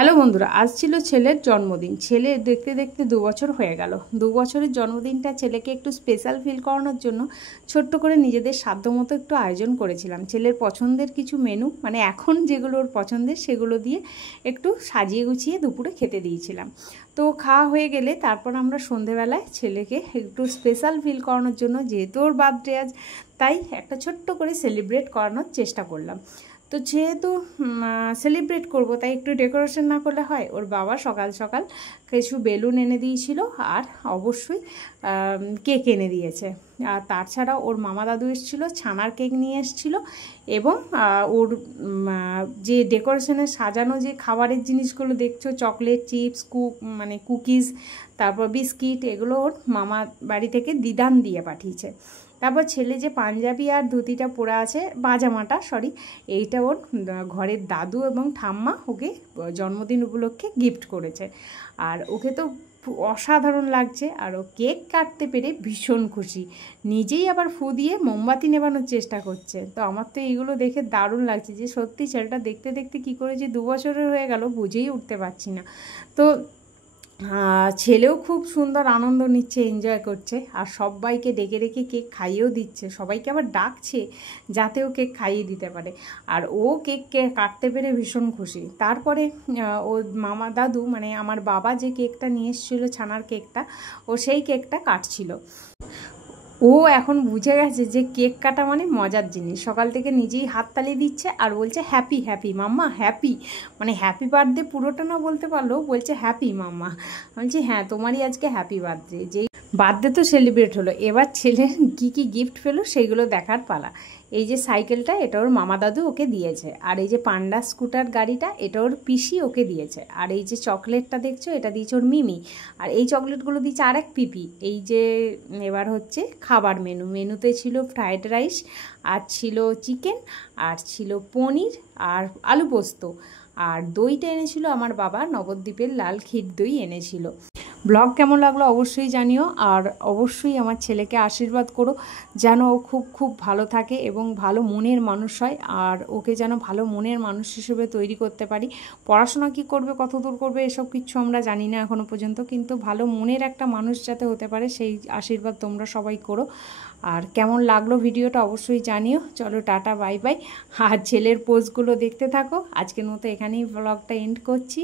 Hello বন্ধুরা, আজ ছিল ছেলের জন্মদিন। ছেলে দেখতে দেখতে 2 বছর হয়ে গেল। 2 বছরের জন্মদিনটা ছেলেকে একটু স্পেশাল ফিল করানোর জন্য ছোট্ট করে নিজেদের সাধ্যমতো একটু আয়োজন করেছিলাম। ছেলের পছন্দের কিছু মেনু, মানে এখন যেগুলো ওর পছন্দের সেগুলো দিয়ে একটু সাজিয়ে গুছিয়ে দুপুরে খেতে দিয়েছিলাম। তো খাওয়া হয়ে গেলে তারপর আমরা সন্ধেবেলায় ছেলেকে একটু স্পেশাল ফিল করানোর জন্য, যেহেতু ওর বার্থডে আজ, তাই একটা ছোট্ট করে সেলিব্রেট করানোর চেষ্টা করলাম। তো যেহেতু সেলিব্রেট করব, তাই একটু ডেকোরেশন না করলে হয়। ওর বাবা সকাল সকাল কিছু বেলুন এনে দিয়েছিল, আর অবশ্যই কেক এনে দিয়েছে। আর তাছাড়া ওর মামা দাদু এসেছিলো, ছানার কেক নিয়ে এসেছিলো, এবং ওর যে ডেকোরেশনের সাজানো যে খাবারের জিনিসগুলো দেখছো, চকলেট, চিপস, মানে কুকিজ, তারপর বিস্কিট, এগুলো ওর মামা বাড়ি থেকে দিদান দিয়ে পাঠিয়েছে। তারপর ছেলে যে পাঞ্জাবি আর ধুতিটা পরে আছে, পাজামাটা সরি, এইটা ওর ঘরের দাদু এবং ঠাম্মা ওকে জন্মদিন উপলক্ষে গিফট করেছে। আর ওকে তো অসাধারণ লাগছে, আর ও কেক কাটতে পেরে ভীষণ খুশি। নিজেই আবার ফু দিয়ে মোমবাতি নেবানোর চেষ্টা করছে। তো আমার তো এইগুলো দেখে দারুণ লাগছে, যে সত্যি ছেলেটা দেখতে দেখতে কী করে যে 2 বছরের হয়ে গেল বুঝেই উঠতে পারছি না। তো ছেলেও খুব সুন্দর আনন্দ নিচ্ছে, এনজয় করছে, আর সবাইকে ডেকে ডেকে কেক খাইয়েও দিচ্ছে। সবাইকে আবার ডাকছে যাতে ও কেক খাইয়ে দিতে পারে, আর ও কেক কাটতে পেরে ভীষণ খুশি। তারপরে ও মামা দাদু, মানে আমার বাবা যে কেকটা নিয়ে এসেছিলো, ছানার কেকটা, ও সেই কেকটা কাটছিল। ও এখন বুঝে গেছে যে কেক কাটা মানে মজার জিনিস। সকাল থেকে নিজেই হাততালি দিচ্ছে আর বলছে হ্যাপি হ্যাপি মাম্মা হ্যাপি, মানে হ্যাপি বার্থডে পুরোটা না বলতে পারলেও বলছে হ্যাপি মাম্মা। বলছি হ্যাঁ, তোমারই আজকে হ্যাপি বার্থডে। যেই বার্থডে তো সেলিব্রেট হলো, এবার ছেলের কী কী গিফট পেলো সেইগুলো দেখার পালা। এই যে সাইকেলটা, এটা ওর মামা দাদু ওকে দিয়েছে। আর এই যে পান্ডা স্কুটার গাড়িটা, এটা ওর পিসি ওকে দিয়েছে। আর এই যে চকলেটটা দেখছো, এটা দিয়েছে ওর মিমি। আর এই চকলেটগুলো দিয়েছে আরেক পিপি। এই যে এবার হচ্ছে খাবার মেনুতে ছিল ফ্রায়েড রাইস, আর ছিল চিকেন, আর ছিল পনির, আর আলু পোস্ত, আর দইটা এনেছিল আমার বাবা, নবদ্বীপের লাল ক্ষীর দই এনেছিল। ব্লগ কেমন লাগলো অবশ্যই জানিও, আর অবশ্যই আমার ছেলেকে আশীর্বাদ করো যেন ও খুব খুব ভালো থাকে এবং ভালো মনের মানুষ হয়, আর ওকে যেন ভালো মনের মানুষ হিসেবে তৈরি করতে পারি। পড়াশোনা কি করবে, কত দূর করবে, এসব কিছু আমরা জানি না এখনও পর্যন্ত, কিন্তু ভালো মনের একটা মানুষ যাতে হতে পারে সেই আশীর্বাদ তোমরা সবাই করো। আর কেমন লাগলো ভিডিওটা অবশ্যই জানিও। চলো টাটা, বাই বাই। আর ছেলের পোস্টগুলো দেখতে থাকো। আজকের মতো এখানেই ব্লগটা এন্ড করছি।